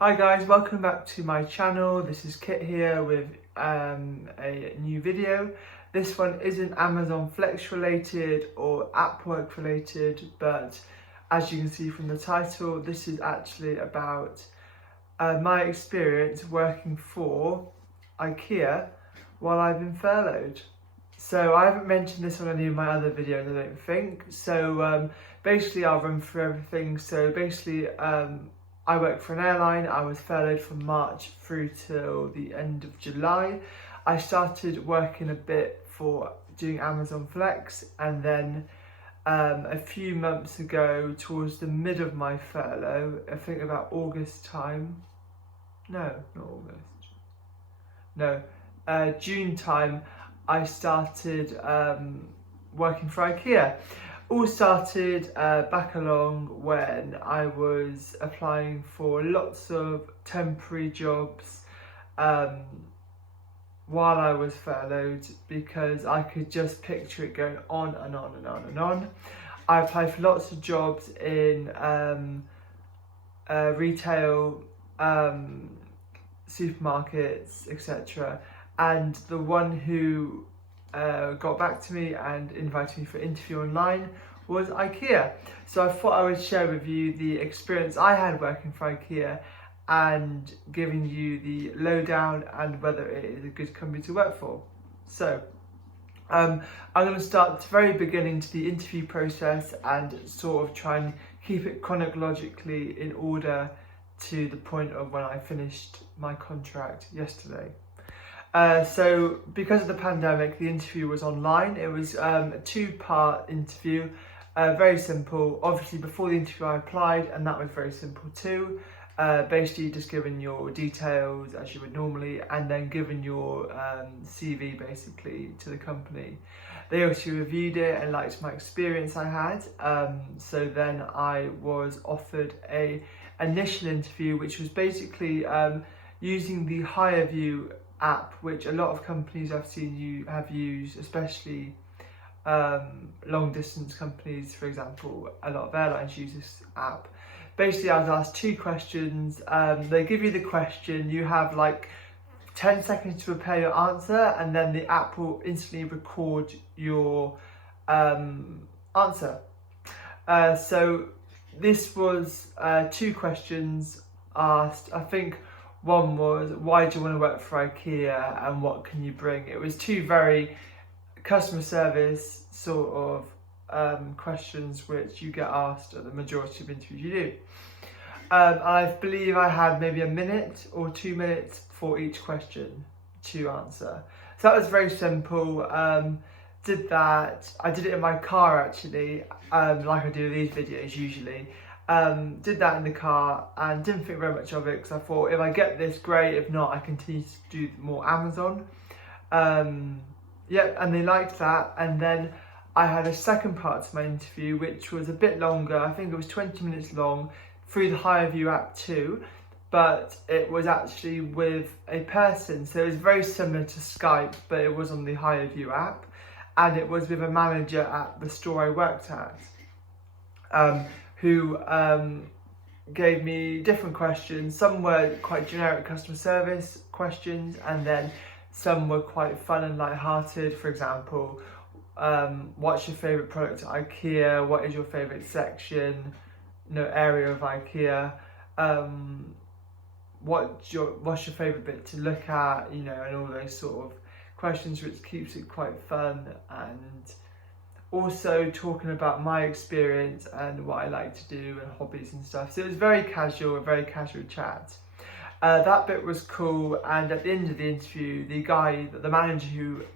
Hi guys, welcome back to my channel. This is Kit here with a new video. This one isn't Amazon Flex related or app work related, but as you can see from the title, this is actually about my experience working for Ikea while I've been furloughed. So I haven't mentioned this on any of my other videos, I don't think. So basically I'll run through everything. So basically I work for an airline. I was furloughed from March through till the end of July. I started working a bit for doing Amazon Flex, and then a few months ago, towards the mid of my furlough, I think about August time. No, not August. No, June time, I started working for Ikea. All started back along when I was applying for lots of temporary jobs while I was furloughed, because I could just picture it going on and on and on and on. I applied for lots of jobs in retail, supermarkets, etc. And the one who got back to me and invited me for an interview online was Ikea. So I thought I would share with you the experience I had working for Ikea and giving you the lowdown and whether it is a good company to work for. So I'm going to start at the very beginning to the interview process and sort of try and keep it chronologically in order to the point of when I finished my contract yesterday. So because of the pandemic, the interview was online. It was a two-part interview, very simple. Obviously before the interview I applied, and that was very simple too. Basically just giving your details as you would normally, and then giving your CV basically to the company. They also reviewed it and liked my experience I had. So then I was offered a initial interview, which was basically using the HireView app, which a lot of companies I've seen you have used, especially long distance companies, for example. A lot of airlines use this app. Basically I was asked two questions. They give you the question, you have like 10 seconds to prepare your answer, and then the app will instantly record your answer. So this was two questions asked. I think one was, why do you want to work for Ikea and what can you bring? It was two very customer service sort of questions which you get asked at the majority of interviews you do. I believe I had maybe a minute or 2 minutes for each question to answer. So that was very simple. Did that. I did it in my car actually, like I do these videos usually. Did that in the car and didn't think very much of it, because I thought if I get this, great. If not, I continue to do more Amazon. Yeah, and they liked that. And then I had a second part to my interview, which was a bit longer. I think it was 20 minutes long, through the HireView app too, but it was actually with a person. So it was very similar to Skype, but it was on the HireView app, and it was with a manager at the store I worked at, who gave me different questions. Some were quite generic customer service questions, and then some were quite fun and light-hearted. For example, what's your favourite product at Ikea? What is your favourite section, area of Ikea? What's your favourite bit to look at? And all those sort of questions, which keeps it quite fun, and also talking about my experience and what I like to do and hobbies and stuff. So it was very casual, a very casual chat. That bit was cool, and at the end of the interview, the manager who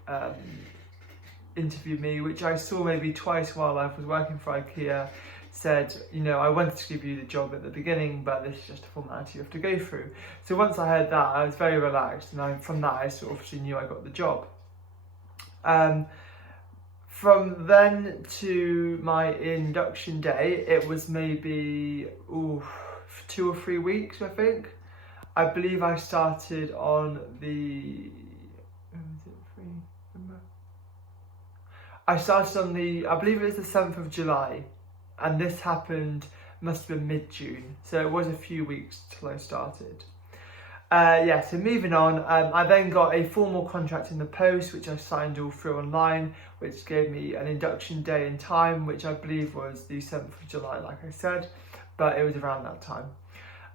interviewed me, which I saw maybe twice while I was working for Ikea, said, I wanted to give you the job at the beginning, but this is just a formality you have to go through. So once I heard that, I was very relaxed, and from that I sort of knew I got the job. From then to my induction day, it was maybe 2 or 3 weeks, I think. I believe I started on I believe it was the 7th of July, and this happened must have been mid-June, so it was a few weeks till I started. So moving on, I then got a formal contract in the post, which I signed all through online, which gave me an induction day and time, which I believe was the 7th of July, like I said, but it was around that time.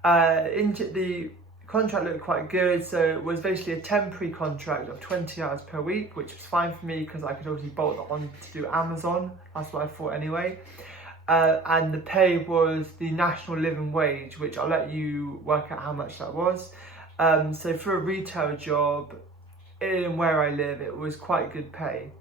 The contract looked quite good, so it was basically a temporary contract of 20 hours per week, which was fine for me because I could obviously bolt that on to do Amazon. That's what I thought anyway. And the pay was the national living wage, which I'll let you work out how much that was. So for a retail job in where I live, it was quite good pay.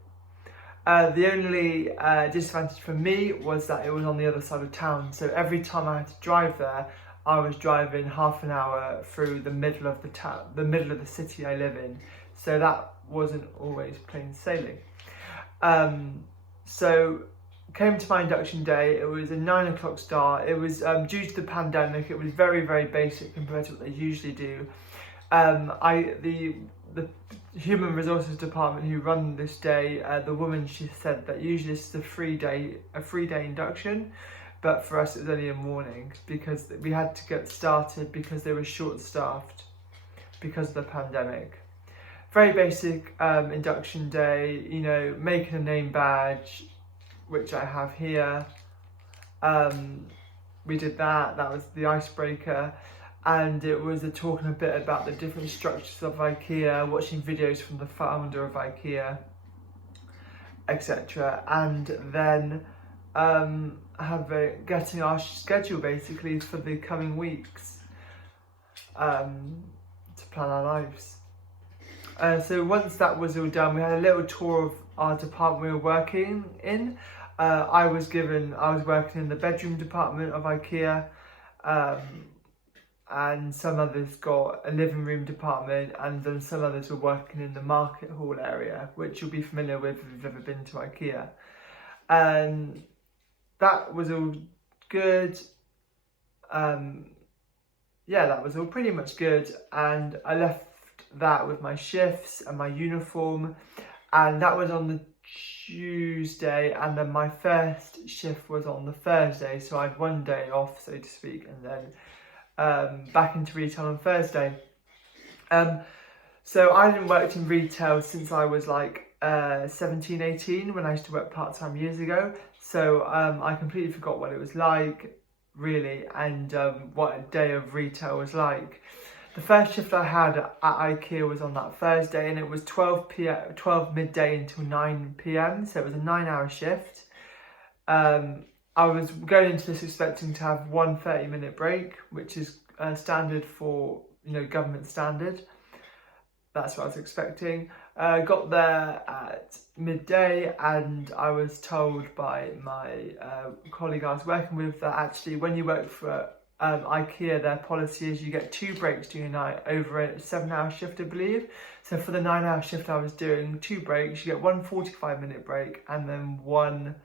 The only disadvantage for me was that it was on the other side of town. So every time I had to drive there, I was driving half an hour through the middle of the town, the middle of the city I live in. So that wasn't always plain sailing. So came to my induction day. It was a 9 o'clock start. It was due to the pandemic. It was very, very basic compared to what they usually do. The human resources department who run this day, the woman, she said that usually this is a 3-day induction, but for us it was only a morning because we had to get started because they were short-staffed because of the pandemic. Very basic induction day, you know, making a name badge, which I have here. We did that was the icebreaker. And it was talking a bit about the different structures of Ikea, watching videos from the founder of Ikea, etc. And then getting our schedule basically for the coming weeks to plan our lives. So once that was all done, we had a little tour of our department we were working in. I was working in the bedroom department of Ikea. And some others got a living room department, and then some others were working in the market hall area, which you'll be familiar with if you've ever been to Ikea. And that was all good. That was all pretty much good. And I left that with my shifts and my uniform, and that was on the Tuesday, and then my first shift was on the Thursday, so I had one day off, so to speak, and then back into retail on Thursday. So I hadn't worked in retail since I was like 17, 18, when I used to work part-time years ago. So I completely forgot what it was like, really, and what a day of retail was like. The first shift I had at Ikea was on that Thursday, and it was 12 midday until 9 p.m, so it was a 9-hour shift. I was going into this expecting to have one 30-minute break, which is standard for, government standard. That's what I was expecting. Got there at midday, and I was told by my colleague I was working with that actually when you work for Ikea, their policy is you get 2 breaks during the night over a 7-hour shift, I believe. So for the 9-hour shift I was doing, 2 breaks, you get one 45-minute break and then one,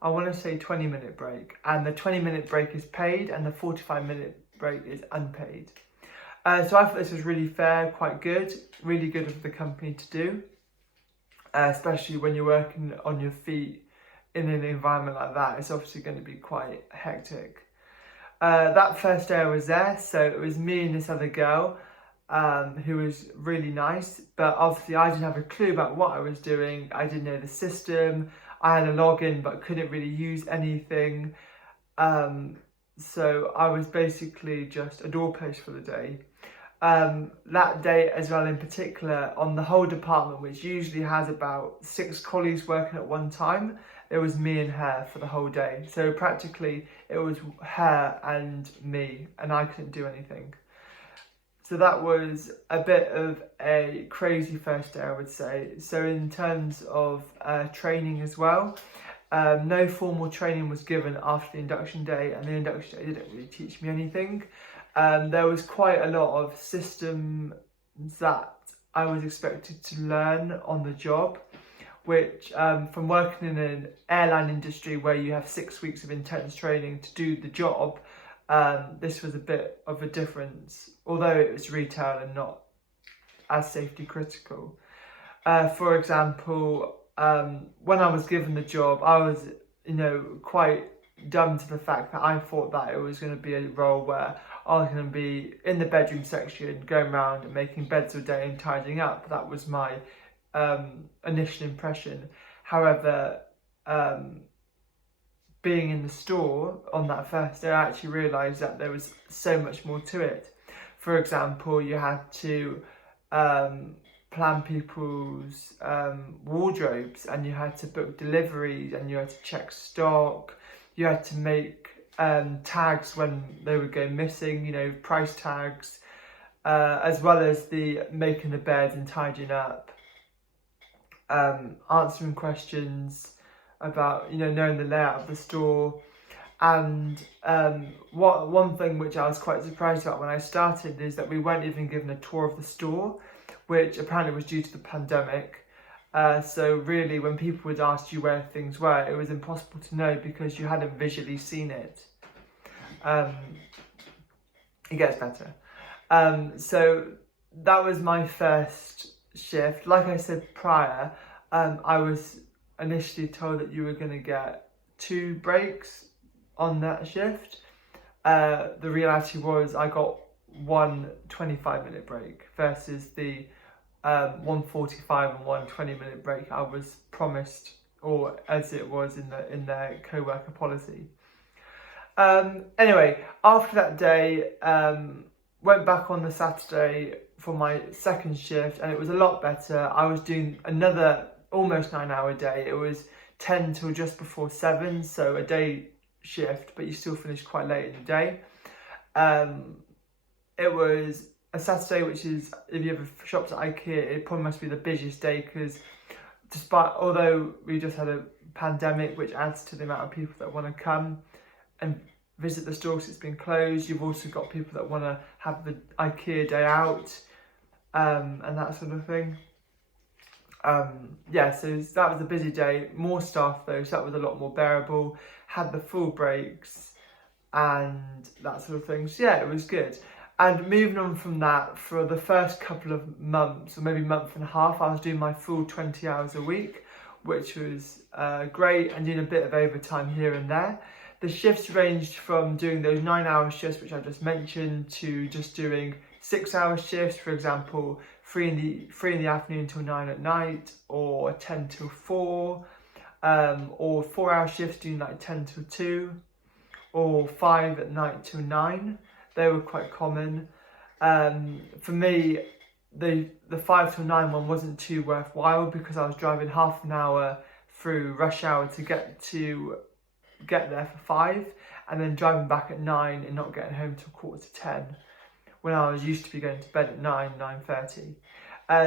I want to say 20-minute break, and the 20-minute break is paid and the 45-minute break is unpaid. So I thought this was really fair, quite good, really good of the company to do, especially when you're working on your feet in an environment like that. It's obviously going to be quite hectic. That first day I was there, so it was me and this other girl who was really nice, but obviously I didn't have a clue about what I was doing. I didn't know the system. I had a login but couldn't really use anything. So I was basically just a doorpost for the day. That day as well in particular, on the whole department, which usually has about 6 colleagues working at one time, it was me and her for the whole day. So practically it was her and me, and I couldn't do anything. So that was a bit of a crazy first day, I would say. So in terms of training as well, no formal training was given after the induction day, and the induction day didn't really teach me anything. There was quite a lot of systems that I was expected to learn on the job, which from working in an airline industry where you have 6 weeks of intense training to do the job, this was a bit of a difference, although it was retail and not as safety critical. For example, when I was given the job, I was, quite dumb to the fact that I thought that it was going to be a role where I was going to be in the bedroom section, going around and making beds all day and tidying up. That was my initial impression. However, being in the store on that first day, I actually realised that there was so much more to it. For example, you had to plan people's wardrobes, and you had to book deliveries, and you had to check stock. You had to make tags when they would go missing, you know, price tags, as well as the making the bed and tidying up, answering questions about, you know, knowing the layout of the store. And one thing which I was quite surprised about when I started is that we weren't even given a tour of the store, which apparently was due to the pandemic. So really, when people would ask you where things were, it was impossible to know because you hadn't visually seen it. It gets better. So that was my first shift. Like I said prior, I was initially told that you were going to get 2 breaks on that shift. The reality was I got one 25-minute break versus the 1:45 and 1 20-minute break I was promised, or as it was in their co-worker policy. Anyway, after that day, went back on the Saturday for my second shift, and it was a lot better. I was doing another almost 9-hour day. It was 10 till just before 7, so a day shift, but you still finish quite late in the day. It was a Saturday, which is, if you ever shopped at Ikea, it probably must be the busiest day, because although we just had a pandemic, which adds to the amount of people that want to come and visit the store because it's been closed, you've also got people that want to have the Ikea day out, and that sort of thing. Yeah, so that was a busy day, more staff though, so that was a lot more bearable, had the full breaks and that sort of thing. So yeah, it was good. And moving on from that, for the first couple of months, or maybe month and a half, I was doing my full 20 hours a week, which was great, and doing a bit of overtime here and there. The shifts ranged from doing those 9-hour shifts, which I just mentioned, to just doing 6-hour shifts, for example, 3 in the afternoon till 9 at night, or 10 till 4, or 4-hour shifts doing like 10 till 2, or 5 at night till 9. They were quite common. For me, the 5 till 9 one wasn't too worthwhile because I was driving half an hour through rush hour to get there for 5, and then driving back at 9 and not getting home till 9:45, when I was used to be going to bed at 9:30.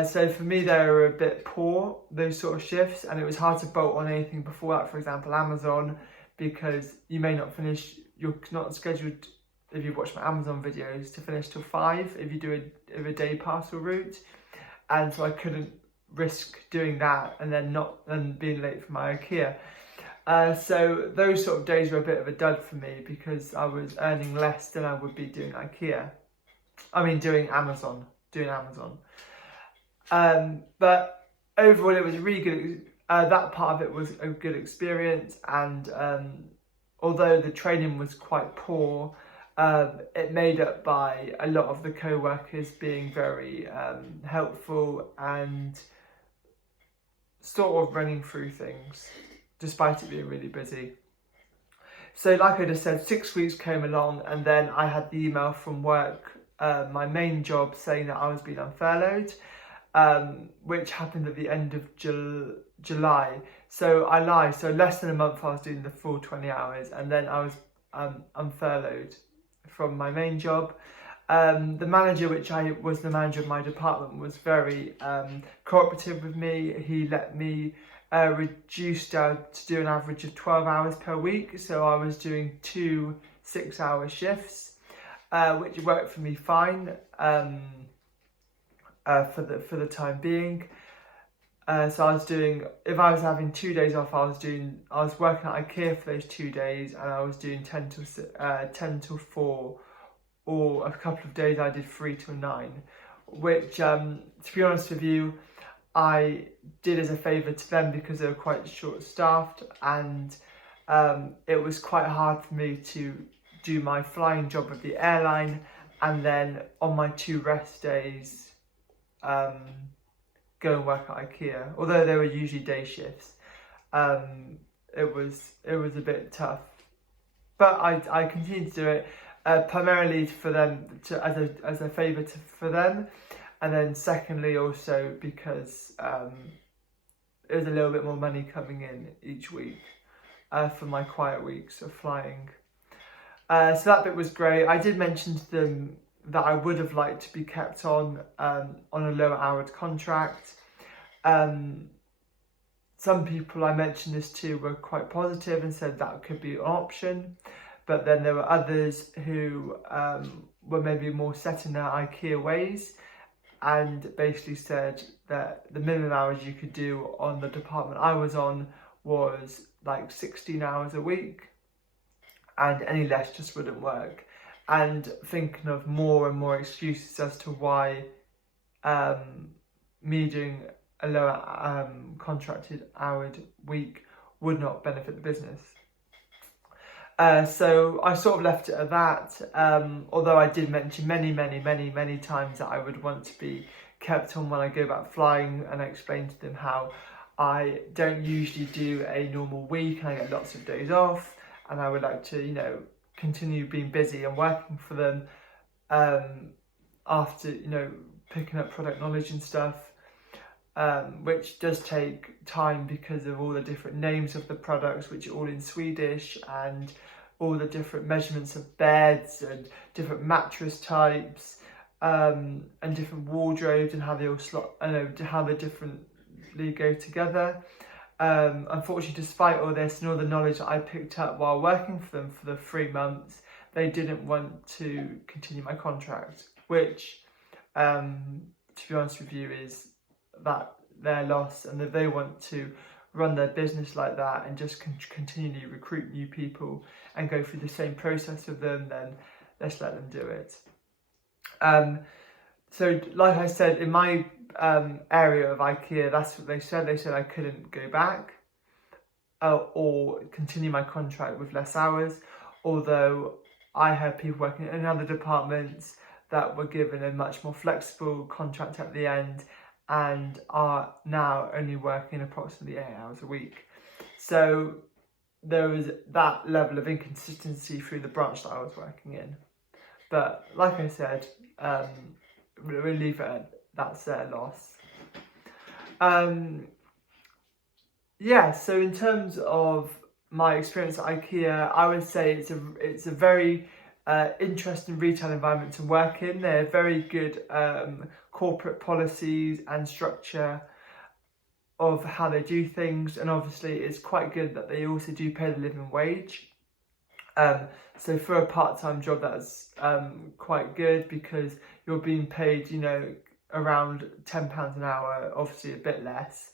So for me, they were a bit poor, those sort of shifts, and it was hard to bolt on anything before that. For example, Amazon, because you may not finish, you're not scheduled, if you've watched my Amazon videos, to finish till 5 if you do a day parcel route. And so I couldn't risk doing that and then being late for my Ikea. So those sort of days were a bit of a dud for me because I was earning less than I would be doing Ikea. I mean, doing Amazon. But overall, it was really good. That part of it was a good experience, and although the training was quite poor, it made up by a lot of the co-workers being very helpful and sort of running through things, despite it being really busy. So like I just said, 6 weeks came along, and then I had the email from work, my main job, saying that I was being unfurloughed, which happened at the end of July. So I lied. So less than a month I was doing the full 20 hours, and then I was unfurloughed from my main job. The manager, which I was the manager of my department, was very cooperative with me. He let me reduce down to do an average of 12 hours per week. So I was doing 2 6-hour shifts, which worked for me fine for the time being. So I was doing, if I was having 2 days off, I was working at Ikea for those 2 days, and I was doing 10 till 4, or a couple of days I did 3 till 9, which, to be honest with you, I did as a favour to them because they were quite short-staffed, and it was quite hard for me to do my flying job with the airline and then on my 2 rest days go and work at Ikea, although they were usually day shifts. It was a bit tough, but I continued to do it primarily for them as a favour for them, and then secondly also because it was a little bit more money coming in each week for my quiet weeks of flying. So that bit was great. I did mention to them that I would have liked to be kept on a lower hours contract. Some people I mentioned this to were quite positive and said that could be an option, but then there were others who were maybe more set in their Ikea ways and basically said that the minimum hours you could do on the department I was on was like 16 hours a week, and any less just wouldn't work. And thinking of more and more excuses as to why me doing a lower contracted hourly week would not benefit the business. So I sort of left it at that, although I did mention many times that I would want to be kept on when I go back flying, and I explained to them how I don't usually do a normal week and I get lots of days off, and I would like to, you know, continue being busy and working for them after, you know, picking up product knowledge and stuff, which does take time because of all the different names of the products, which are all in Swedish, and all the different measurements of beds and different mattress types, and different wardrobes and how they all slot, how they differently go together. Unfortunately, despite all this and all the knowledge that I picked up while working for them for the 3 months, they didn't want to continue my contract, which, to be honest with you, is that their loss, and if they want to run their business like that and just continually recruit new people and go through the same process with them, then let's let them do it. So like I said, in my area of Ikea, that's what they said. They said I couldn't go back or continue my contract with less hours, although I had people working in other departments that were given a much more flexible contract at the end and are now only working approximately 8 hours a week. So there was that level of inconsistency through the branch that I was working in. But like I said, we'll leave it at that's their loss. Yeah, so in terms of my experience at Ikea, I would say it's a very interesting retail environment to work in. They're very good corporate policies and structure of how they do things, and obviously it's quite good that they also do pay the living wage. So for a part-time job, that's quite good because you're being paid, you know, around £10 an hour, obviously a bit less.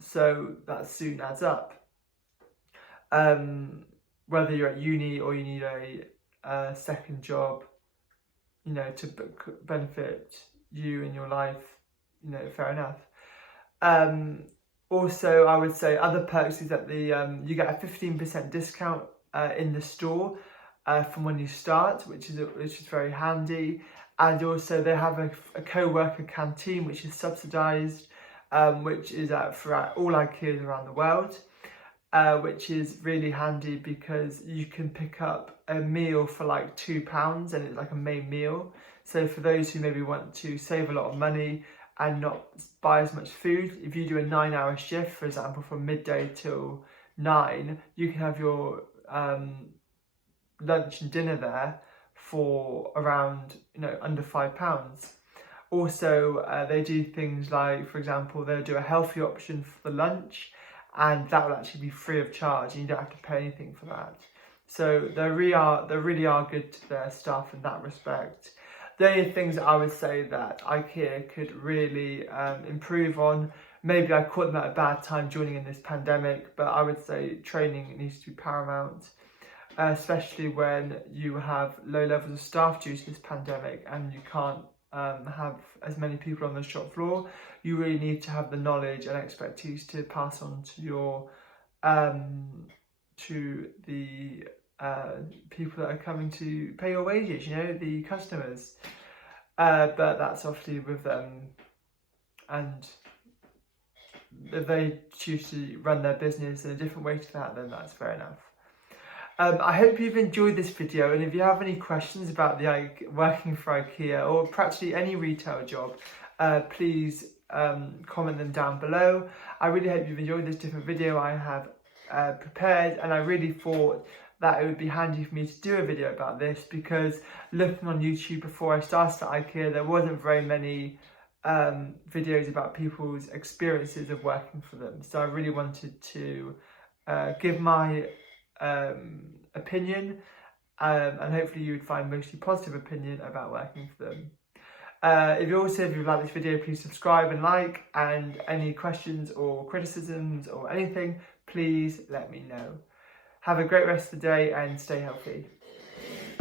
So that soon adds up. Whether you're at uni or you need a second job, you know, to benefit you in your life, you know, fair enough. Also, I would say other perks is that you get a 15% discount in the store from when you start, which is very handy. And also they have a co-worker canteen which is subsidised, which is throughout all Ikeas around the world, which is really handy because you can pick up a meal for like £2 and it's like a main meal. So for those who maybe want to save a lot of money and not buy as much food, if you do a 9-hour shift, for example, from midday till 9, you can have your lunch and dinner there for around, you know, under £5. Also, they do things like, for example, they'll do a healthy option for the lunch, and that will actually be free of charge, and you don't have to pay anything for that. So they really are good to their staff in that respect. The only things that I would say that Ikea could really improve on, maybe I caught them at a bad time joining in this pandemic, but I would say training needs to be paramount, especially when you have low levels of staff due to this pandemic and you can't have as many people on the shop floor. You really need to have the knowledge and expertise to pass on to your to the people that are coming to pay your wages, you know, the customers. But that's obviously with them, and if they choose to run their business in a different way to that, then that's fair enough. I hope you've enjoyed this video, and if you have any questions about the working for Ikea or practically any retail job, please comment them down below. I really hope you've enjoyed this different video I have prepared, and I really thought that it would be handy for me to do a video about this, because looking on YouTube before I started at Ikea, there wasn't very many videos about people's experiences of working for them. So I really wanted to give my opinion, and hopefully you would find mostly positive opinion about working for them. If you like this video, please subscribe and like, and any questions or criticisms or anything, please let me know. Have a great rest of the day and stay healthy.